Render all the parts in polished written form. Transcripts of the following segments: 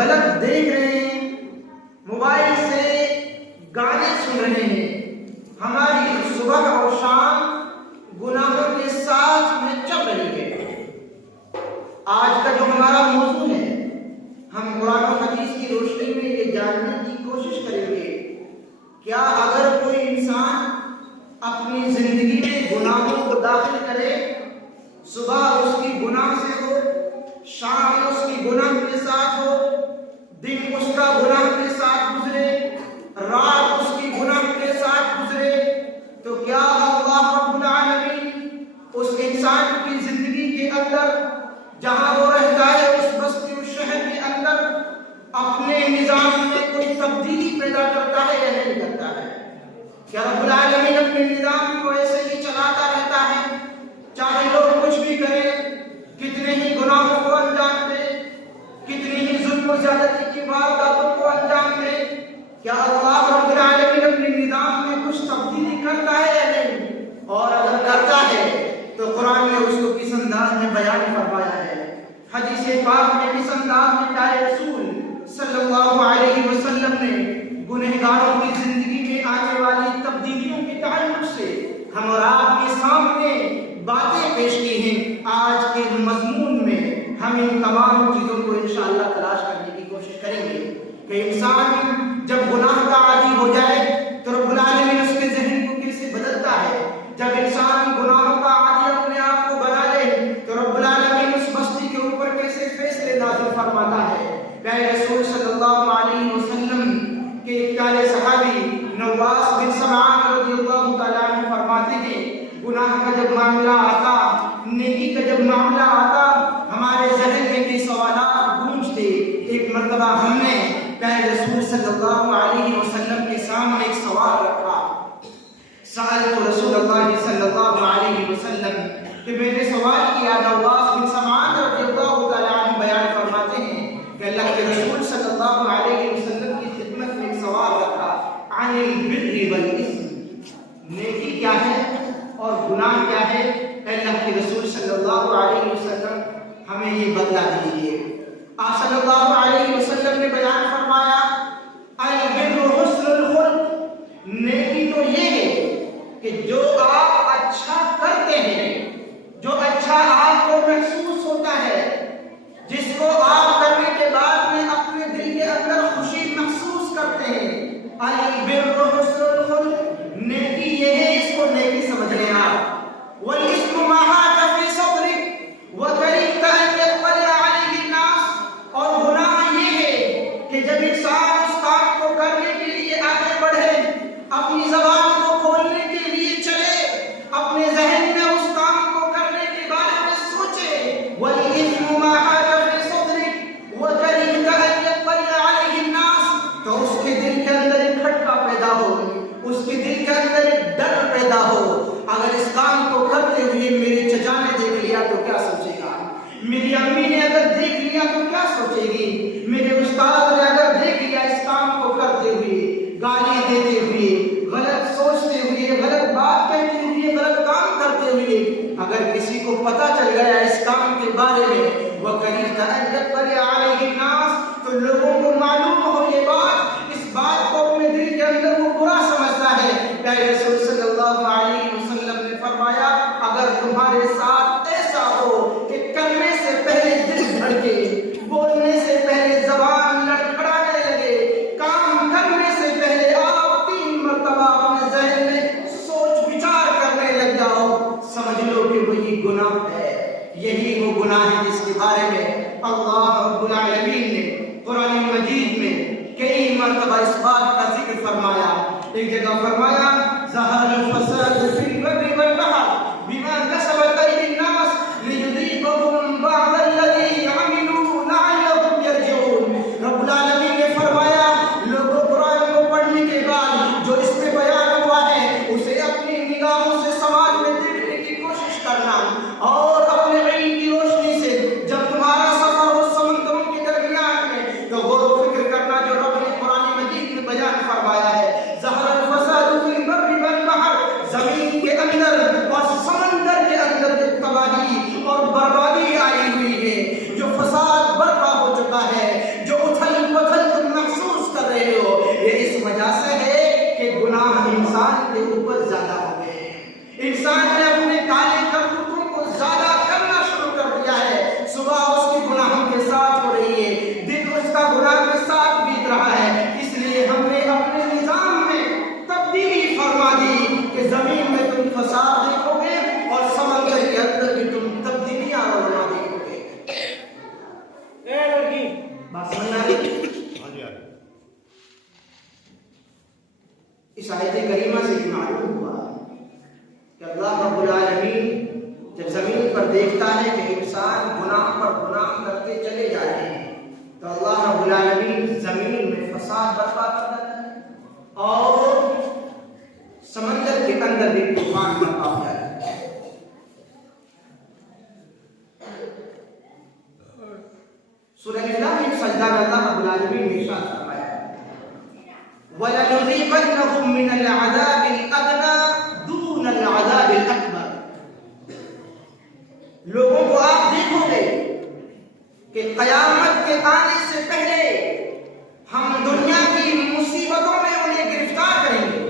غلط دیکھ رہے ہیں، موبائل سے گانے سن رہے ہیں، ہماری صبح اور شام گناہوں کے ساتھ میں چل رہی ہے۔ آج کا جو ہمارا موضوع ہے، ہم قرآن و حدیث کی روشنی میں یہ جاننے کی کوشش کریں گے، کیا اگر کوئی انسان اپنی زندگی میں گناہوں کو داخل کرے، صبح اس کی گناہ سے ہو، شام اس کی گناہ کے ساتھ ہو، دن اس کا گناہ کے ساتھ گزرے، رات اس کی گناہ کے ساتھ گزرے، تو کیا اللہ رب العالمین اس انسان کی زندگی کے اندر جہاں وہ رہتا ہے اس بستی اس شہر کے اندر اپنے نظام میں کوئی تبدیلی پیدا کرتا ہے یا نہیں کرتا ہے؟ کیا رب العالمین اپنے نظام کو ایسے ہی چلاتا رہتا ہے چاہے لوگ کچھ بھی کریں، کتنے ہی گناہوں کو انجام دے، کتنی ہی ظلم و زیادتی کی وارداتوں کو انجام دے؟ کیا اللہ رب العالمین اپنے نظام میں کچھ تبدیلی کرتا ہے یا نہیں؟ اور اگر کرتا ہے تو قرآن نے اس کو کس انداز میں بیان فرمایا ہے؟ حدیث پاک میں کس انداز میں پیارے رسول صلی اللہ علیہ وسلم نے گنہگاروں کی زندگی میں آنے والی تبدیلیوں کے تعلق سے ہم اور آپ کے سامنے باتیں پیش کی ہیں؟ آج کے مضمون میں ہم ان تمام چیزوں کو انشاءاللہ تلاش کرنے کی کوشش کریں گے کہ انسان جب گناہ کا عادی ہو جائے تو رب العالمین اس کے ذہن کو کیسے بدلتا ہے، جب انسان گناہوں کا عادی اپنے آپ کو بنا لے تو رب العالمین اس بستی کے اوپر کیسے فیصلے نازل فرماتا ہے۔ پیارے رسول صلی اللہ علیہ وسلم کے ایک پیارے صحابی نواس بن سمعان رضی اللہ تعالیٰ عنہ فرماتے ہیں، گناہ کا جب معاملہ آتا، نیکی کا جب معاملہ آتا، ہمارے ذہن میں کئی سوالات گونجتے۔ ایک مرتبہ ہم نے پیارے رسول صلی اللہ علیہ وسلم کے سامنے ایک سوال رکھا، سألت رسول اللہ صلی اللہ علیہ وسلم، کہ میں نے سوال کیا۔ نواس بن سمعان رضی اللہ تعالیٰ عنہ بیان فرماتے ہیں کہ اللہ کے رسول صلی اللہ علیہ وسلم کی خدمت میں ایک سوال رکھا، عن البر والاسم، نیکی کیا ہے اور گناہ کیا ہے؟ اللہ کے رسول صلی اللہ علیہ وسلم ہمیں یہ بتلا دیجیے۔ آپ صلی اللہ علیہ وسلم نے بیان فرمایا، البر حسن الخلق، نیکی تو یہ ہے کہ جو آپ اچھا کرتے ہیں، جو اچھا آپ کو محسوس ہوتا ہے، جس کو آپ کرنے کے بعد میں اپنے دل کے اندر خوشی محسوس کرتے ہیں، البر حسن الخلق، نیکی یہ ہے، اس کو نیکی سمجھ لیں آپ۔ والاسم ما حاك في صدرك وكرهت ان يطلع عليه الناس، اور گناہ یہ ہے کہ جب انسان اس کام کو کرنے کے لیے آگے بڑھے، اپنی زبان کو کھولنے کے لیے چلے، اپنے ذہن میں اس کام کو کرنے کے بارے میں سوچے، والاسم ما حاك في صدرك وكرهت ان يطلع عليه الناس، تو اس کے دل کے اندر ایک کھٹکا پیدا ہو، اس کے دل کے اندر ایک ڈر پیدا ہو، اگر اس کام کو کرتے ہوئے میرے چچا نے دیکھ لیا تو کیا سوچے گا، میری امی نے اگر دیکھ لیا تو کیا سوچے گی، میرے استاد نے اگر دیکھ لیا اس کام کو کرتے ہوئے، گالی دیتے ہوئے، غلط سوچتے ہوئے، غلط بات کہتے ہوئے، غلط کام کرتے ہوئے، اگر کسی کو پتہ چل گیا اس کام کے بارے میں، وَكَرِهْتَ أَن يَطَّلِعَ عَلَيْهِ النَّاسُ، تو لوگوں کو معلوم ہو یہ بات، اس بات کو اپنے دل کے اندر وہ برا سمجھتا ہے۔ پیارے رسول صلی اللہ علیہ وسلم نے فرمایا، اگر تمہارے ساتھ ایسا ہو کہ کرنے سے پہلے دل دھڑکے، بولنے سے پہلے زبان لڑکھڑانے لگے، کام کرنے سے پہلے آپ 3 مرتبہ اپنے ذہن میں سوچ وچار کرنے لگ جاؤ، سمجھ لو کہ وہی گناہ ہے۔ یہی وہ گناہ ہے جس کے بارے میں اللہ رب العالمین نے قرآن مجید میں کئی مرتبہ اس بات کا ذکر فرمایا۔ ایک جگہ فرمایا، ظہر الفساد فی البر والبحر بما کسبت ایدی الناس لیذیقہم بعض الذی عملوا لعلہم یرجعون۔ رب العالمین نے فرمایا، لوگوں قرآن کو پڑھنے کے بعد جو اس میں بیان ہوا ہے اسے اپنی نگاہوں سے سماج میں دیکھنے کی کوشش کرنا، اور اپنے علم کی روشنی سے جب تمہارا سفر ہو سمندروں کے درمیان میں تو غور و فکر کرنا جو رب نے قرآن مجید میں بیان فرمایا ہے۔ ظہر الفساد فی البر والبحر، زمین کے اندر بات سمجھ آ رہی؟ اس آیت کریمہ سے یہ معلوم ہوا کہ اللہ رب العالمین جب زمین پر دیکھتا ہے کہ انسان گناہ پر گناہ کرتے چلے جا رہے ہیں تو اللہ رب العالمین زمین میں فساد برپا کر دیتا ہے اور سمندر کے اندر بھی طوفان برپا ہو جاتا ہے. سورہ الفلاح میں سجدہ میں اللہ رب العالمین نے ارشاد فرمایا وَلَنُذِيقَنَّهُم مِّنَ الْعَذَابِ الْأَدْنَىٰ دُونَ الْعَذَابِ الْأَكْبَرِ. لوگوں کو آپ دیکھو گے کہ قیامت کے آنے سے پہلے ہم دنیا کی مصیبتوں میں انہیں گرفتار کریں گے,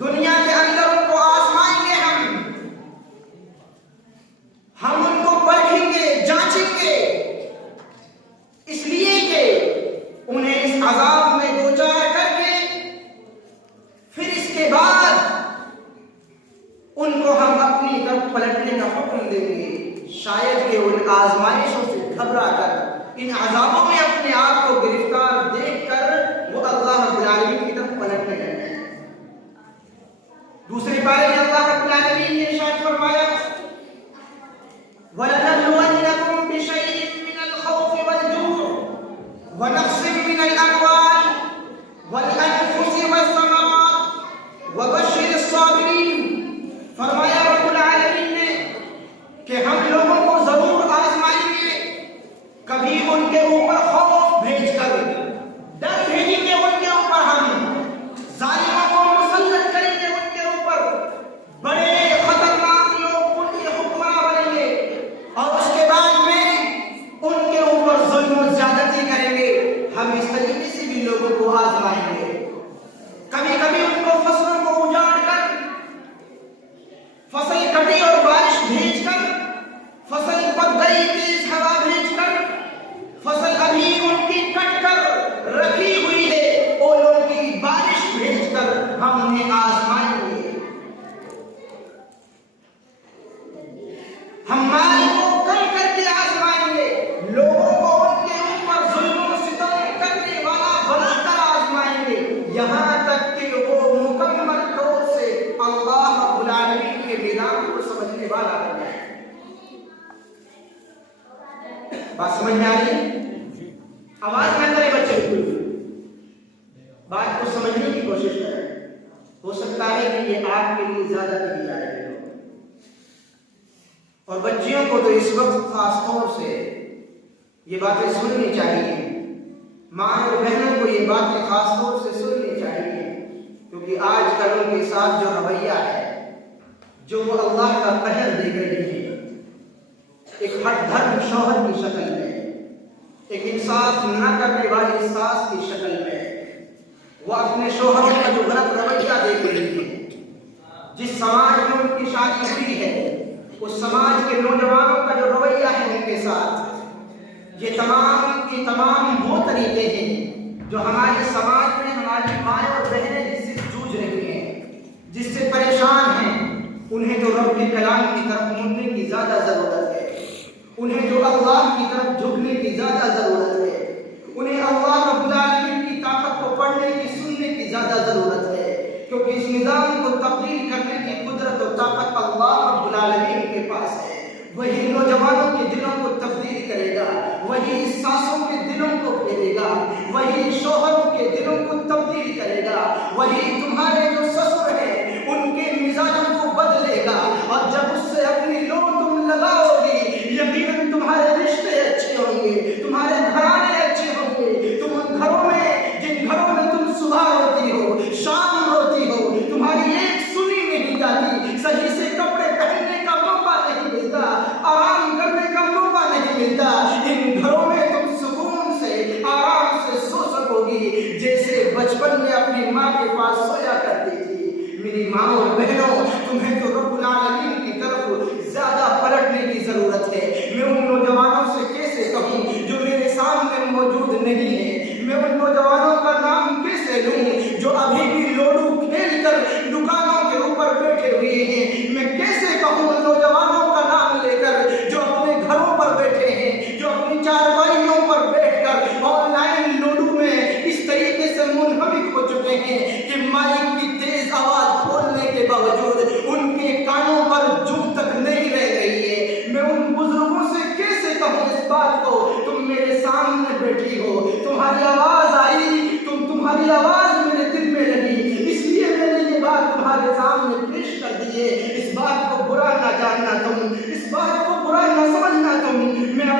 دنیا کے اندر ان کو آزمائیں گے, ہم ان کو پرکھیں گے, جانچیں گے, اس لیے کہ انہیں اس عذاب میں دوچار کر کے پھر اس کے بعد ان کو ہم اپنی طرف پلٹنے کا حکم دیں گے. شاید کہ ان آزمائشوں سے گھبرا کر, ان عذابوں میں اپنے آپ کو گرفتار دیکھ کر وہ اللہ رب العالمین کی طرف پلٹنے لگے. دوسری پارے میں اللہ رب العالمین نے ارشاد فرمایا وَلَنَبْلُوَنَّكُمْ بِشَيْءٍ مِّنَ الْخَوْفِ وَالْجُوعِ وَنَقْصٍ مِّنَ الْأَمْوَالِ وَالْأَنفُسِ وَالثَّمَرَاتِ وَبَشِّرِ الصَّابِرِينَ. فرمایا رب العالمین نے کہ ہم لوگوں کو ضرور آزمائیں گے, کبھی ان کے اوپر خوف بھیج کر, ڈر بھیجیں گے ان کے اوپر, ہم ظالموں کو مسلط کریں گے ان کے اوپر, بڑے خطرناک لوگ ان کے حکمراں بنیں گے, اور اس کے بعد میں ان کے اوپر ظلم و زیادتی کریں گے. ہم اس طریقے سے بھی لوگوں کو آزمائیں گے. کبھی کبھی ان کو فصلوں کو اجاڑ کر, فصل کٹی اور بارش بھیج کر, فصل پک گئی تیز ہوا بھیج کر, فصل ابھی ان کی کٹ کر رکھی ہوئی ہے اولوں کی بارش بھیج کر ہم انہیں آزمائیں گے. ہم مال کو کم کر کے آزمائیں گے, لوگوں کو ان کے اوپر ظلم و ستم کرنے والا بنا کر آزمائیں گے, یہاں تک کہ وہ مکمل طور سے اللہ رب العالمین کے نظام کو سمجھنے والا بن جائے. بات سمجھ میں آ رہی ہے؟ آواز میں کرے بچے, بات کو سمجھنے کی کوشش کریں. ہو سکتا ہے کہ یہ آپ کے لیے زیادہ کہی جا رہی ہو, اور بچیوں کو تو اس وقت خاص طور سے یہ باتیں سننی چاہیے, ماں اور بہنوں کو یہ باتیں خاص طور سے سننی چاہیے, کیونکہ آج کل ان کے ساتھ جو رویہ ہے, جو وہ اللہ کا قہر دیکھ رہی ہے, ایک ہٹ دھرم شوہر کی شکل میں, ایک انصاف نہ کرنے والی ساس کی شکل میں, وہ اپنے شوہروں کا جو غلط رویہ دیکھ رہی ہے. جس سماج میں ان کی شادی ہوئی ہے اس سماج کے نوجوانوں کا جو رویہ ہے ان کے ساتھ, یہ تمام کی تمام وہ طریقے ہیں جو ہمارے سماج میں ہماری مائیں اور بہنیں جس سے جوجھ رہی ہیں, جس سے پریشان ہیں. انہیں جو رب کے کلام کی طرف مڑنے کی زیادہ ضرورت ہے, انہیں جو اللہ کی طرف جھکنے کی زیادہ ضرورت ہے, انہیں اللہ رب العالمین کی طاقت کو پڑھنے کی سننے کی زیادہ ضرورت ہے, کیونکہ اس نظام کو تبدیل کرنے کی قدرت و طاقت اللہ رب العالمین کے پاس ہے. وہی نوجوانوں کے دلوں کو تبدیل کرے گا, وہی ساسوں کے دلوں کو پھیرے گا, وہی شوہروں کے دلوں کو تبدیل کرے گا, وہی تمہارے جو سسر ہیں ان کے مزاجوں کو بدلے گا. اور جب اس سے اپنی لو تم لگاؤ گے, یقیناً تمہارے رشتے اچھے ہوں گے, تمہارے گھرانے اچھے ہوں گے. تم ان گھروں میں جن گھروں میں تم صبح روتی ہو, شام روتی ہو, تمہاری ایک سنی نہیں جاتی, صحیح سے کپڑے پہننے کا موقع نہیں ملتا, آرام کرنے کا موقع نہیں ملتا, ان گھروں میں تم سکون سے آرام سے سو سکو گی جیسے بچپن میں اپنی ماں کے پاس سویا کرتی تھی. میری ماں اور بہنوں, تمہیں تو رب العالمین کی طرف زیادہ پلٹنے کی ضرورت ہے. میں ان نوجوانوں سے کیسے کہوں جو میرے سامنے موجود نہیں ہے, میں ان نوجوانوں کا نام کیسے لوں جو ابھی بھی لوڈو کھیل کر دکانوں کے اوپر بیٹھے ہوئے ہیں, میں کیسے کہوں ان نوجوانوں کا نام لے کر جو اپنے گھروں پر بیٹھے ہیں, جو اپنی چارپائیوں پر بیٹھے منہمک ہو چکے ہیں کہ مائک کی تیز آواز کھولنے کے باوجود ان کے کانوں پر جوں تک نہیں رہ گئی ہے۔ میں ان بزرگوں سے کیسے کہوں اس بات کو؟ تم میرے سامنے بیٹھی ہو، تمہاری آواز آئی، تمہاری آواز میرے دل میں لگی، اس لیے میں نے یہ بات تمہارے سامنے پیش کر دی ہے۔ اس بات کو برا نہ جاننا تم، اس بات کو برا نہ سمجھنا تم، میں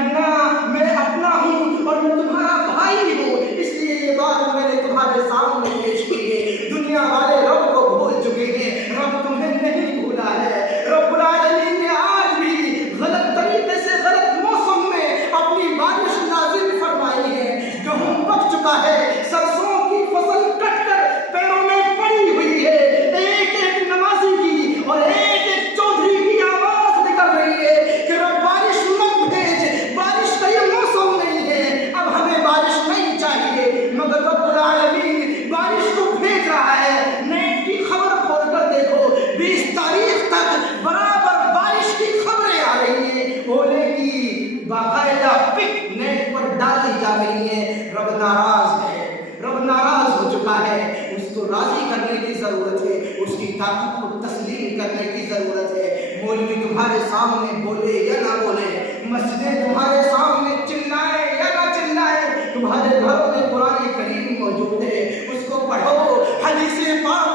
اپنا ہوں اور میں تمہارا بھائی ہوں، اس لیے یہ بات میں نے تمہارے سامنے پیش کی ہے۔ دنیا والے رب کو بھول چکے ہیں، رب تمہیں نہیں بھولا ہے۔ رب العالمین نے آج بھی غلط طریقے سے غلط موسم میں اپنی بارش نازل فرمائی ہے۔ گہوں پک چکا ہے، سرسوں کی فصل کٹ کر پیروں میں پڑی ہوئی ہے، ایک ایک نمازی کی اور ایک ایک چودھری کی آواز نکل رہی ہے کہ رب بارش مت بھیج، بارش کا یہ موسم نہیں ہے، اب ہمیں بارش نہیں چاہیے، مگر رب العالمین بارش کو بھیج رہا ہے۔ نیٹ کی خبر کھول کر دیکھو، 20 تاریخ تک برابر بارش کی خبریں آ رہی ہیں، اولے کی باقاعدہ پک نیٹ پر ڈالی جا رہی ہے۔ رب ناراض ہے، رب ناراض ہو چکا ہے، اس کو راضی کرنے کی ضرورت ہے، اس کی طاقت کو تسلیم کرنے کی ضرورت ہے۔ مولوی تمہارے سامنے بولے یا نہ بولے، مسجدیں تمہارے سامنے چلائے یا نہ چلائے، تمہارے گھروں میں قرآن کریم موجود ہے، اس کو پڑھو۔ حدیث پاک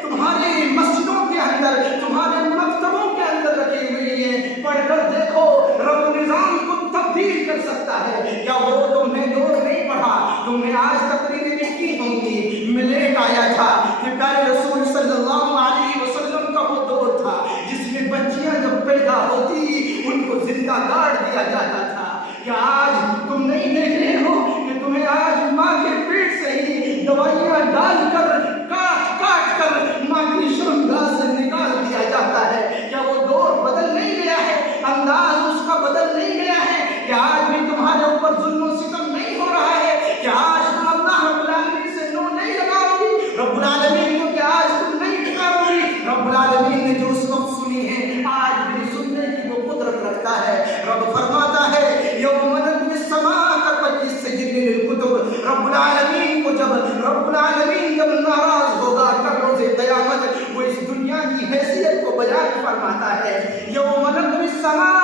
تمہاری مسجدوں کے اندر، تمہارے مکتبوں کے اندر رکھی ہوئی ہے، پڑھ کر دیکھو، رب نظام کو تبدیل کر سکتا ہے۔ کیا وہ تم نے دور نہیں پڑھا؟ تم نے آج تقریر میں کی ہوں گی، میں لیٹ آیا تھا کہ پیارے رسول صلی اللہ علیہ وسلم کا وہ دور تھا جس میں بچیاں جب پیدا ہوتی ان کو زندہ گاڑ دیا جاتا تھا۔ کیا آج تم نہیں دیکھ رہے ہو کہ تمہیں آج ماں کے پیٹ سے ہی دوائیاں ڈال کر کاٹ کر ماں کی شرمگاہ سے نکال دیا جاتا ہے؟ کیا وہ دور بدل نہیں گیا ہے؟ انداز اس کا بدل نہیں گیا ہے؟ کیا آج بھی تمہارے اوپر ظلم و ستم نہیں ہو رہا ہے؟ کیا آج تم اللہ رب العالمین سے نو نہیں لگاؤ گی؟ رب العالمین کو کیا آج تم نہیں پکارو گی؟ رب العالمین نے جو اس وقت سنی ہے آج بھی سننے کی وہ قدرت رکھتا ہے۔ رب فرماتا ہے یوم نطوی السماء کطی السجل للکتب، رب العالمین کو رب العالمین جب ناراض ہوگا کل روز قیامت، وہ اس دنیا کی حیثیت کو بیان فرماتا ہے۔ یوم نطوی السماء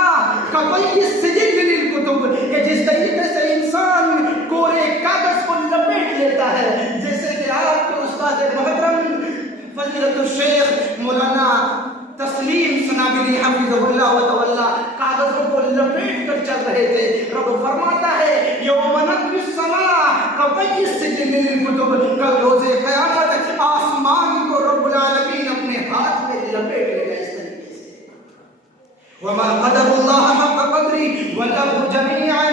کطی السجل للکتب، کہ جس طریقے سے انسان کورے کاغذ کو لپیٹ لیتا ہے، جیسے کہ آپ کے استاد محترم فضیلت الشیخ مولانا تسلیم سنابلی حفظہ اللہ وتعالی کاغذوں کو لپیٹ کر چل رہے تھے، رب فرماتا ہے یوم نطوی السماء کطی السجل للکتب، کل روز قیامت آسمان کو رب العالمین اپنے ہاتھ میں لپیٹ لے گا اس طریقے سے۔ وما قدر اللہ حق قدری والارض جميعا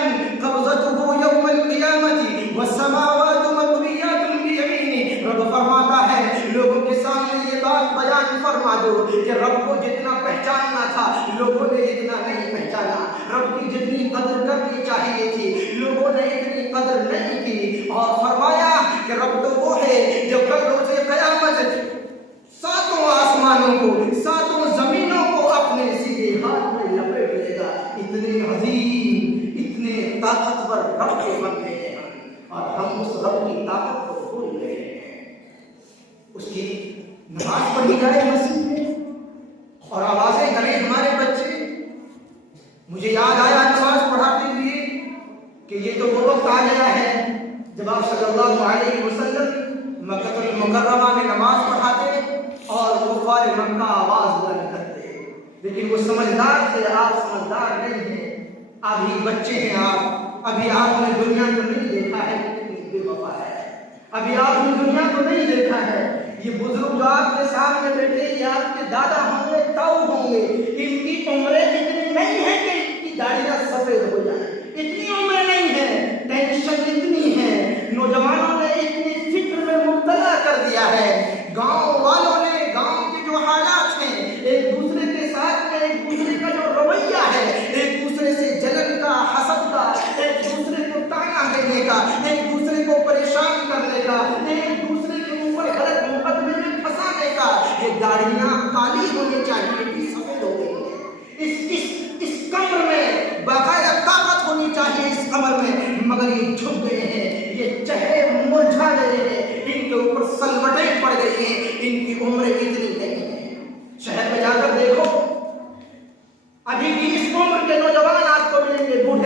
قبضته يوم القیامة والسماوات مطویات بیمینہ، رب فرماتا ہے لوگوں کے سامنے یہ بات بیان فرما دو کہ رب کو جتنا پہچاننا تھا لوگوں نے اتنا نہیں پہچانا، رب کی جتنی قدر کرنی چاہیے تھی لوگوں نے اتنی قدر نہیں کی، اور فرمایا کہ رب تو وہ ہے جو کل روز قیامت ساتوں آسمانوں کو ساتوں زمینوں کو اپنے سیدھے ہاتھ میں لپیٹ لے گا۔ اتنے عظیم اتنے طاقتور رب کے بندے ہیں اور ہم اس رب کی طاقت کو بھول گئے ہیں۔ اس کی نماز پڑھی جائے مسجد میں اور آوازیں کریں ہمارے بچے، مجھے یاد آیا نماز پڑھاتے ہوئے کہ یہ تو وہ وقت آ گیا ہے جب آپ صلی اللہ علیہ وسلم مکہ المکرمہ میں نماز پڑھاتے اور کفار مکہ آواز بلند کرتے، لیکن وہ سمجھدار تھے، آپ سمجھدار نہیں ہیں، ابھی بچے ہیں آپ، ابھی آپ نے دنیا کو نہیں دیکھا ہے کتنی بے وفا ہے، ابھی آپ نے دنیا کو نہیں دیکھا ہے۔ یہ بزرگ جو آپ کے سامنے بیٹھے یہ آپ کے دادا ہوں گے، تاؤ ہوں گے، ان کی عمریں اتنی نہیں ہے کہ ان کی داڑیاں سفید ہو جائیں، اتنی عمریں نہیں ہے، ٹینشن اتنی ہے، نوجوانوں نے اتنی فکر میں مبتلا کر دیا ہے، گاؤں والوں نے گاؤں کے جو حالات ہیں، ایک دوسرے کے ساتھ میں ایک دوسرے کا جو رویہ ہے، ایک دوسرے سے جلن کا، حسد کا، ایک دوسرے کو تانا دینے کا، ایک دوسرے کو پریشان کرنے کا، ایک دوسرے کے اوپر غلط مقدمے میں پھنسانے کا، یہ داڑیاں کالی ہونی چاہیے تھی، سفید ہو گئی ہے۔ اس کمر میں باقاعدہ طاقت ہونی چاہیے اس کمر میں، مگر یہ جھک گئے ہیں، یہ چہرے مرجھا گئے ہیں، ان کے اوپر سلوٹیں پڑ گئی ہیں، ان کی عمر اتنی